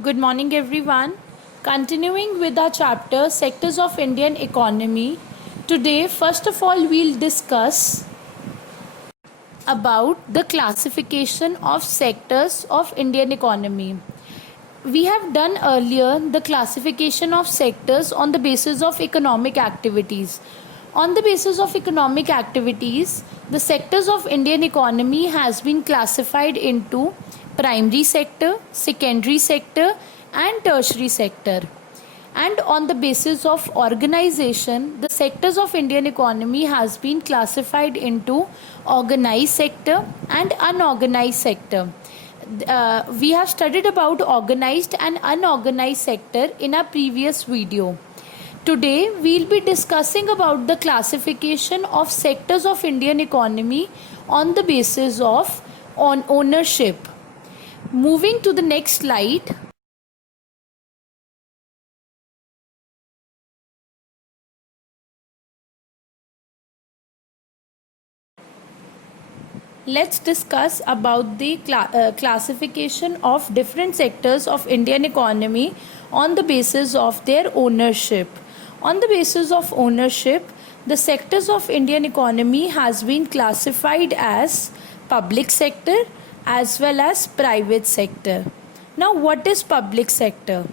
Good morning, everyone. Continuing with our chapter Sectors of Indian Economy. Today, first of all, we'll discuss about the classification of sectors of Indian economy. We have done earlier the classification of sectors on the basis of economic activities. On the basis of economic activities, the sectors of Indian economy has been classified into primary sector, secondary sector and tertiary sector. And on the basis of organization, the sectors of Indian economy has been classified into organized sector and unorganized sector. We have studied about organized and unorganized sector in our previous video. Today we'll be discussing about the classification of sectors of Indian economy on the basis of ownership. Moving to the next slide. Let's discuss about the classification of different sectors of Indian economy on the basis of their ownership. On the basis of ownership, the sectors of Indian economy has been classified as public sector as well as private sector. Now, what is public sector?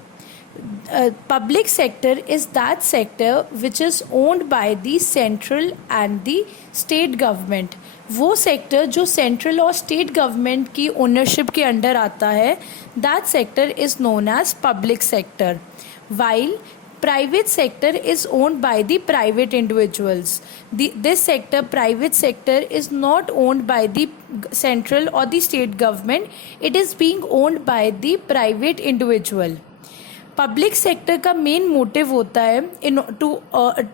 Public sector is that sector which is owned by the central and the state government. वो sector जो central और state government की ownership के under आता है, that sector is known as public sector. While private sector is owned by the private individuals. This sector, private sector, is not owned by the central or the state government. It is being owned by the private individual. Public sector का main motive होता है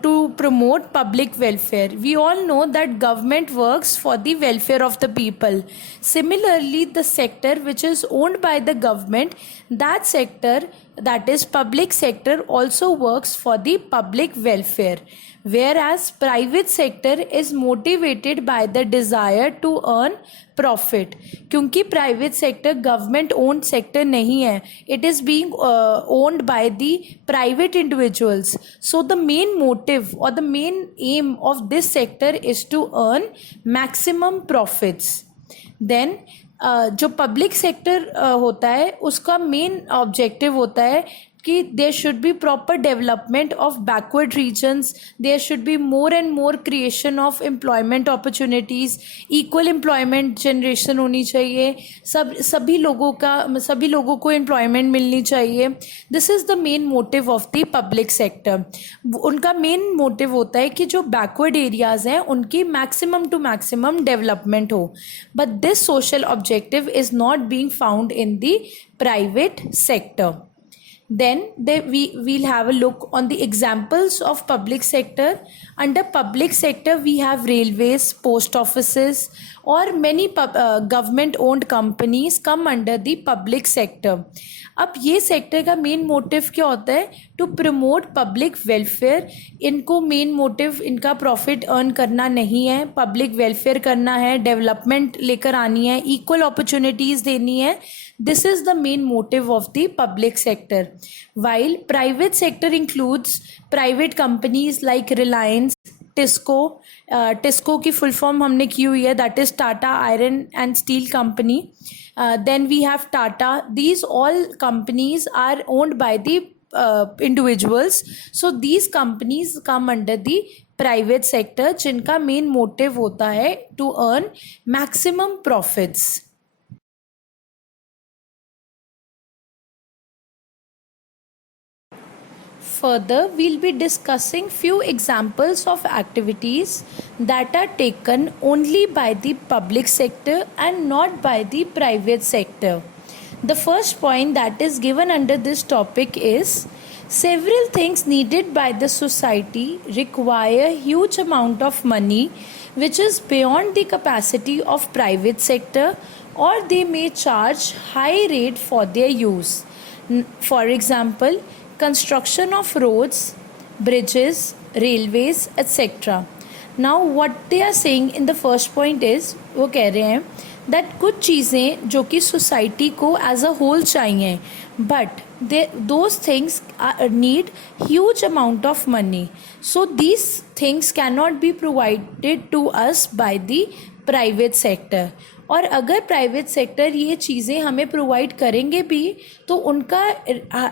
to promote public welfare. We all know that government works for the welfare of the people. Similarly the sector which is owned by the government, that sector, that is public sector, also works for the public welfare, whereas private sector is motivated by the desire to earn profit. क्योंकि private sector government owned sector नहीं है, it is being owned by the private individuals. So the main motive or the main aim of this sector is to earn maximum profits. Then जो public sector होता है उसका main objective होता है कि there should be proper development of backward regions, there should be more and more creation of employment opportunities, equal employment generation होनी चाहिए, सभी लोगों को एम्प्लॉयमेंट मिलनी चाहिए. This is the main motive of the public sector. उनका main motive होता है कि जो बैकवर्ड एरियाज़ हैं उनकी मैक्सिमम टू मैक्सिमम डेवलपमेंट हो. But this social objective is not being found in the private sector. Then we'll have a look on the examples of public sector. Under public sector, we have railways, post offices, or many government owned companies come under the public sector. अब ये sector का main motive क्या होता है? To promote public welfare. इनको main motive इनका profit earn करना नहीं है, पब्लिक वेलफेयर करना है, डेवलपमेंट लेकर आनी है, इक्वल अपॉर्चुनिटीज़ देनी है. This is the main motive of the public sector. While private sector includes private companies like Reliance, TISCO की फुल फॉर्म हमने की हुई है, that is Tata iron and steel company. Then we have Tata. These all companies are owned by the individuals. So these companies come under the private sector जिनका main motive होता है to earn maximum profits. Further, we'll be discussing few examples of activities that are taken only by the public sector and not by the private sector. The first point that is given under this topic is several things needed by the society require huge amount of money which is beyond the capacity of private sector, or they may charge high rate for their use. For example, construction of roads, bridges, railways, etc. Now what they are saying in the first point is, वो कह रहे हैं that कुछ चीज़ें जो कि society को as a whole चाहिए, but those things need huge amount of money, so these things cannot be provided to us by the private sector. और अगर प्राइवेट सेक्टर ये चीज़ें हमें प्रोवाइड करेंगे भी तो उनका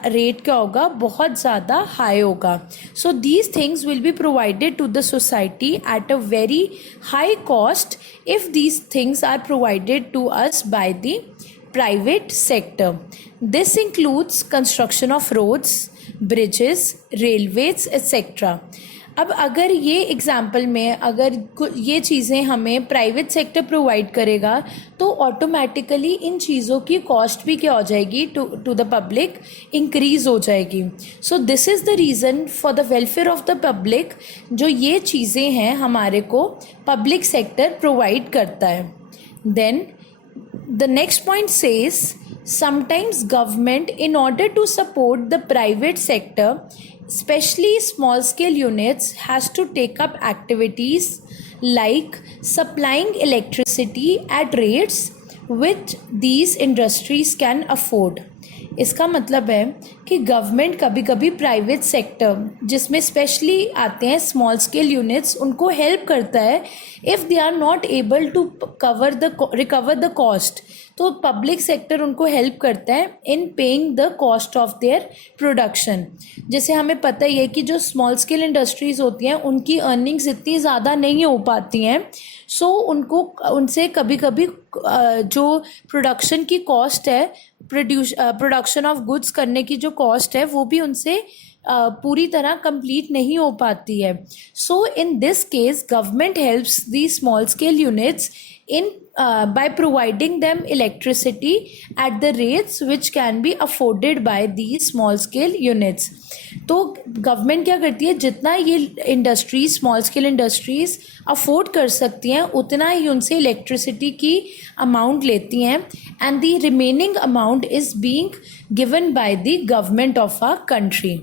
रेट क्या होगा, बहुत ज़्यादा हाई होगा. So these things will be provided to the society at a very high cost if these things are provided to us by the private sector. This includes construction of roads, bridges, railways, etc. अब अगर ये example में अगर ये चीज़ें हमें private sector provide करेगा तो ऑटोमेटिकली इन चीज़ों की कॉस्ट भी क्या हो जाएगी टू द पब्लिक, इंक्रीज़ हो जाएगी. So this is the reason for the welfare of the public. जो ये चीज़ें हैं हमारे को पब्लिक सेक्टर प्रोवाइड करता है. Then the next point says sometimes government, in order to support the private sector, especially small scale units, has to take up activities like supplying electricity at rates which these industries can afford. इसका मतलब है कि government कभी कभी private sector जिसमें specially आते हैं small scale units, उनको हेल्प करता है if they are not able to recover the cost. तो पब्लिक सेक्टर उनको हेल्प करता है in paying the cost of their production. जैसे हमें पता ही है कि जो स्मॉल स्केल इंडस्ट्रीज़ होती हैं उनकी अर्निंग्स इतनी ज़्यादा नहीं हो पाती हैं. सो उनसे कभी कभी जो प्रोडक्शन की कॉस्ट है, प्रोडक्शन ऑफ गुड्स करने की जो कॉस्ट है वो भी उनसे पूरी तरह कंप्लीट नहीं हो पाती है. So in this case government helps the small scale units in by providing them electricity at the rates which can be afforded by these small scale units. तो गवर्नमेंट क्या करती है, जितना ये industries small scale industries afford कर सकती हैं उतना ही उनसे इलेक्ट्रिसिटी की अमाउंट लेती हैं, and the remaining amount is being given by the government of a country.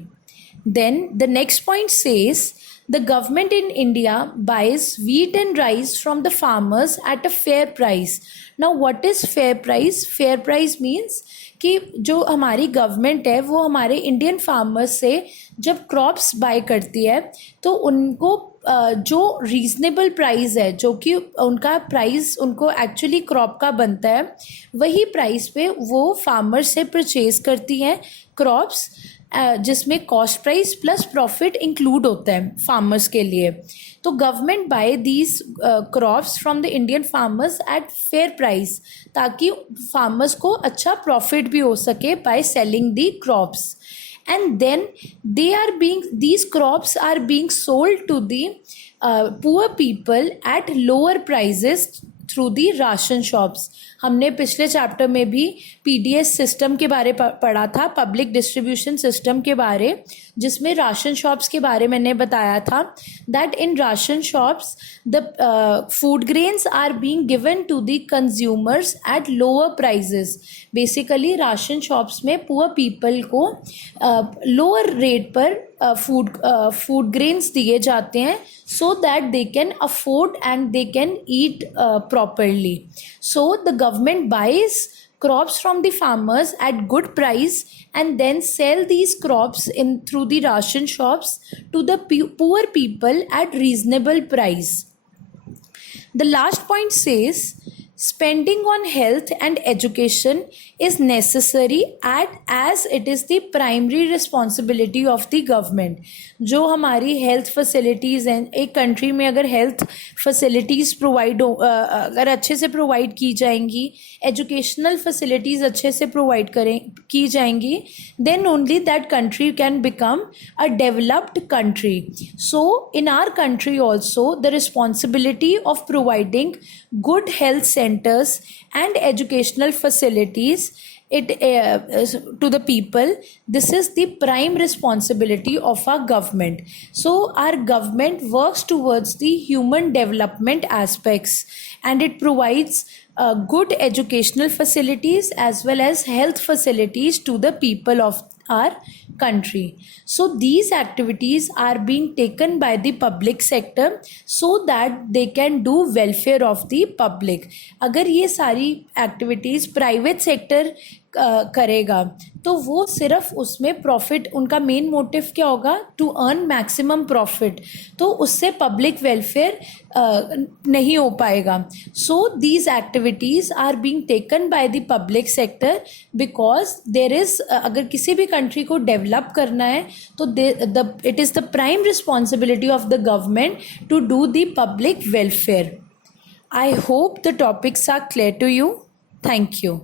Then the next point says the government in India buys wheat and rice from the farmers at a fair price. Now what is fair price? Fair price means कि जो हमारी government है वो हमारे Indian farmers से जब crops bye करती है तो उनको जो रीज़नेबल प्राइस है, जो कि उनका प्राइस उनको एक्चुअली क्रॉप का बनता है, वही प्राइस पे वो फार्मर से परचेज़ करती हैं क्रॉप्स, जिसमें cost price plus profit include होता है फार्मर्स के लिए. तो government by these crops from the Indian farmers at fair price, ताकि फार्मर्स को अच्छा प्रॉफिट भी हो सके by selling the crops. And then these crops are being sold to the poor people at lower prices through the ration shops. हमने पिछले chapter में भी पीडीएस सिस्टम के बारे पढ़ा था, पब्लिक डिस्ट्रीब्यूशन सिस्टम के बारे, जिसमें राशन शॉप्स के बारे मैंने बताया था that in ration shops the food grains are being given to the consumers at lower prices. Basically ration shops में पुअर पीपल को लोअर रेट पर फूड ग्रेन्स दिए जाते हैं so that they can afford and they can eat properly. So the government buys crops from the farmers at good price and then sell these crops in through the ration shops to the poor people at reasonable price. The last point says spending on health and education is necessary as it is the primary responsibility of the government. जो हमारी health facilities हैं, एक country में अगर health facilities provide अगर अच्छे से provide की जाएंगी, एजुकेशनल फैसिलिटीज़ अच्छे से प्रोवाइड की जाएंगी, then only that country can become a developed country. So in our country also the responsibility of providing good health centers and educational facilities to the people, this is the prime responsibility of our government. So our government works towards the human development aspects and it provides good educational facilities as well as health facilities to the people of our country. So these activities are being taken by the public sector so that they can do welfare of the public. अगर ये सारी activities private sector करेगा तो वो सिर्फ उसमें profit, उनका main motive क्या होगा, टू अर्न मैक्सिमम प्रॉफिट, तो उससे पब्लिक वेलफेयर नहीं हो पाएगा. So these activities are being taken by the public sector because there is, अगर किसी भी कंट्री को डेवलप करना है तो it is the prime responsibility of the government to do the public welfare. I hope the topics are clear to you. Thank you.